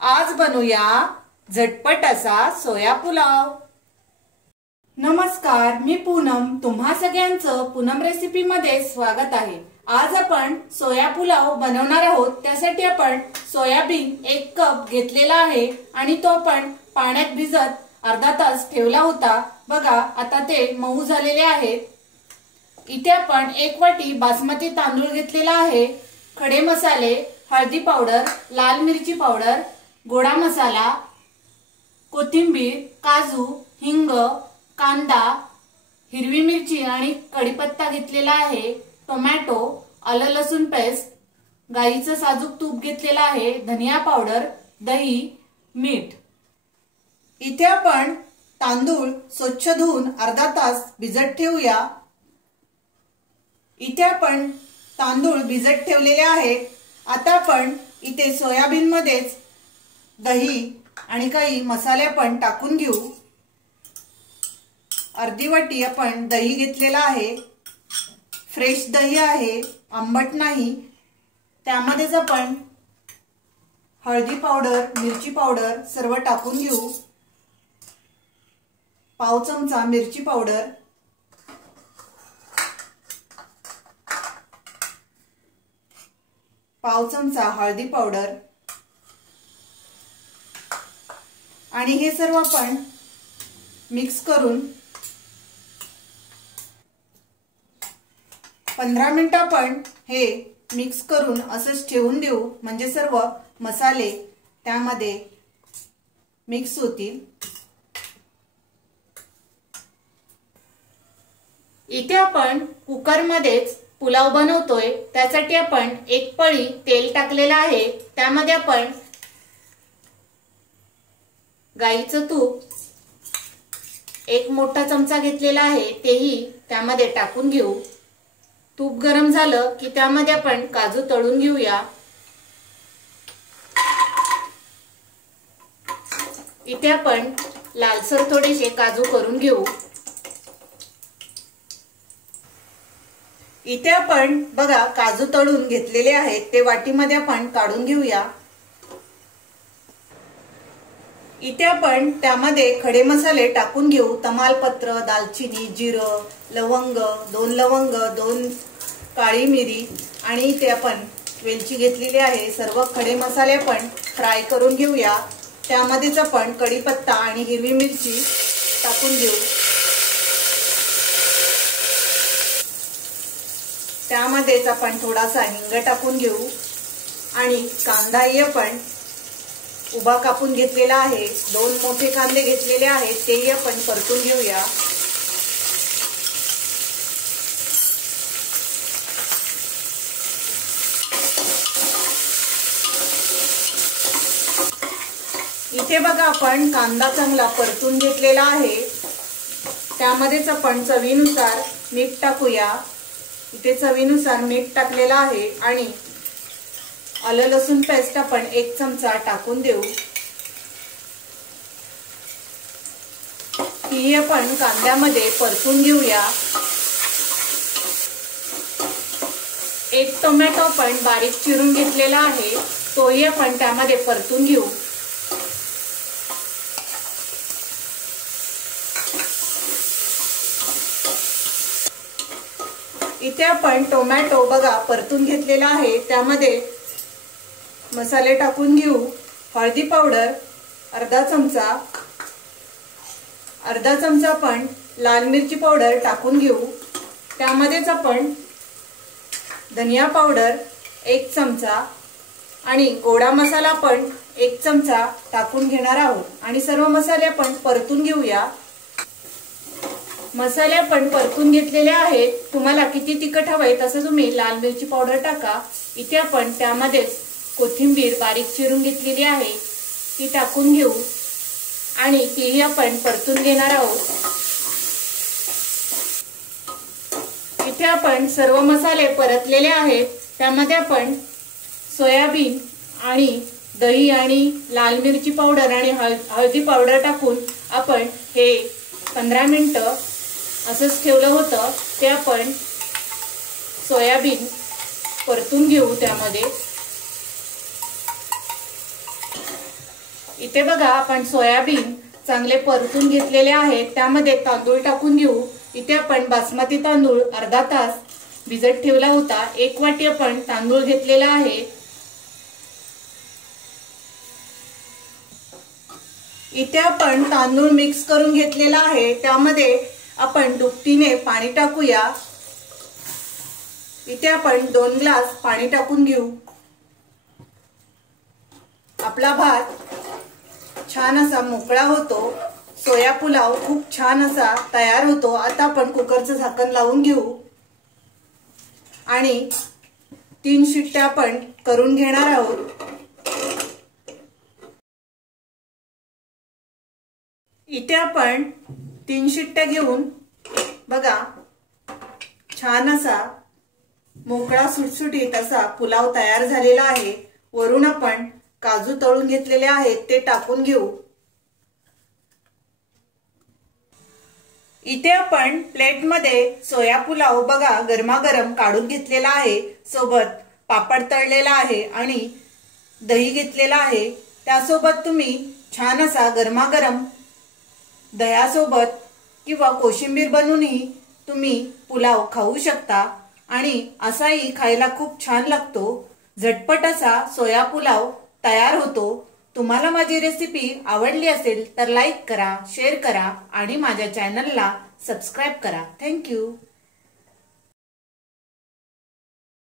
आज बनवूया झटपट असा सोया पुलाव। नमस्कार, मी पूनम, तुम्हा सगळ्यांचं पूनम रेसिपी मध्ये स्वागत आहे। आज आपण सोया पुलाव बनवणार आहोत। त्यासाठी आपण सोयाबीन 1 कप घेतलेला आहे आणि तो आपण पाण्यात भिजत अर्धा तास ठेवला होता। बघा आता ते मऊ झालेले आहेत। इथे आपण 1 वाटी बासमती तांदूळ घेतलेला आहे। खडे मसाले, हळदी पावडर, लाल मिरची पावडर, गोडा मसाला, कोथिंबीर, काजू, हिंग, कांदा, हिरवी मिरची आणि कढीपत्ता घेतलेला आहे। टोमॅटो, आलं लसूण पेस्ट, गाईचं साजूक तूप घेतलेला आहे, धनिया पावडर, दही, मीठ। इथे आपण तांदूळ स्वच्छ धुवून अर्धा तास भिजत ठेवूया। इथे आपण तांदूळ भिजत ठेवलेले आहेत। आता आपण इथे सोयाबीन मध्येच दही आणि काही मसाले आपण टाकून घेऊ। अर्धी वाटी आपण दही घेतलेला आहे। फ्रेश दही आहे, आंबट नाही। त्यामध्येच आपण हळदी पावडर, मिरची पावडर सर्व टाकून घेऊ। पाव चमचा मिरची पावडर, पाव चमचा हळदी पावडर आणि हे सर्व आपण मिक्स करून 15 मिनिट आपण हे मिक्स करून असंच ठेवून देऊ, म्हणजे सर्व मसाले त्यामध्ये मिक्स होतील। इथे आपण कुकर मध्येच पुलाव बनवतोय। त्यासाठी आपण 1 पळी तेल टाकलेलं आहे। त्यामध्ये आपण गाईचं तूप 1 मोठा चमचा घेतलेला आहे, तेही त्यामध्ये टाकून घेऊ। तूप गरम झालं की त्यामध्ये आपण काजू तळून घेऊया। इथे आपण लालसर थोडेसे काजू करून घेऊ। इथे आपण बघा काजू तळून घेतलेले आहेत, ते वाटीमध्ये आपण काढून घेऊया। इथे आपण त्यामध्ये खडे मसाले टाकून घेऊ। तमालपत्र, दालचिनी, जिरं, लवंग, 2 लवंग, 2 काळी मिरी आणि इथे आपण वेलची घेतलेली आहे। सर्व खडे मसाले आपण फ्राय करून घेऊया। त्यामध्येच आपण कढीपत्ता आणि हिरवी मिरची टाकून घेऊ। त्यामध्येच आपण थोडासा हिंग टाकून घेऊ आणि कांदाही आपण उभा कापून घेतलेला आहे। 2 मोठे कांदे घेतलेले आहेत, तेही आपण परतून घेऊया। इथे बघा आपण कांदा चांगला परतून घेतलेला आहे। त्यामध्येच आपण चवीनुसार मीठ टाकूया। इथे चवीनुसार मीठ टाकलेला आहे आणि आलं लसूण पेस्ट आपण 1 चमचा टाकून देऊ। ही आपण कांद्यामध्ये परतून घेऊया। 1 टोमॅटो आपण बारीक चिरून घेतलेला आहे, तोही आपण त्यामध्ये परतून घेऊ। इथे आपण टोमॅटो बघा परतून घेतलेला आहे। त्यामध्ये मसाले टाकून घेऊ। हळदी पावडर अर्धा चमचा आपण लाल मिरची पावडर टाकून घेऊ। त्यामध्येच आपण धनिया पावडर 1 चमचा आणि गोडा मसाला आपण 1 चमचा टाकून घेणार आहोत आणि सर्व मसाले आपण परतून घेऊया। मसाले आपण परतून घेतलेले आहेत। तुम्हाला किती तिखट हवंय तसं तुम्ही लाल मिरची पावडर टाका। इथे आपण त्यामध्येच कोथिंबीर बारीक चिरून घेतलेली आहे, ती टाकून घेऊ आणि तीही आपण परतून घेणार आहोत। इथे आपण सर्व मसाले परतलेले आहेत। त्यामध्ये आपण सोयाबीन आणि दही आणि लाल मिरची पावडर आणि हळदी पावडर टाकून आपण हे 15 मिनिटं असंच ठेवलं होतं। ते आपण सोयाबीन परतून घेऊ। त्यामध्ये इथे बघा आपण सोयाबीन चांगले परतून घेतलेले आहेत, त्यामध्ये तांदूळ टाकून घेऊ। इथे आपण बासमती तांदूळ अर्धा तास भिजत ठेवला होता। 1 वाटी आपण तांदूळ घेतलेला आहे। इथे आपण तांदूळ मिक्स करून घेतलेला आहे, त्यामध्ये आपण दुपटीने पाणी टाकूया। इथे आपण 2 ग्लास पाणी टाकून घेऊ। आपला भात छान असा मोकळा होतो, सोया पुलाव खूप छान असा तयार होतो। आता आपण कुकरचं झाकण लावून घेऊ आणि 3 शिट्ट्या आपण करून घेणार आहोत। इथे आपण 3 शिट्ट्या घेऊन बघा छान असा मोकळा सुटसुटीत असा पुलाव तयार झालेला आहे। वरून आपण काजू तळून घेतलेले आहेत ते टाकून घेऊ। इथे आपण प्लेट मध्ये सोया पुलाव बघा गरमागरम काढून घेतलेला आहे। सोबत पापड तळलेला आहे आणि दही घेतलेला आहे। त्यासोबत तुम्ही छान असा गरमागरम दह्यासोबत किंवा कोशिंबीर बनवूनही तुम्ही पुलाव खाऊ शकता आणि असाही खायला खूप छान लागतो। झटपट असा सोया पुलाव तयार होतो। तुम्हाला माझी रेसिपी आवडली असेल तर लाईक करा, शेअर करा आणि माझ्या चॅनलला सबस्क्राइब करा। थँक्यू।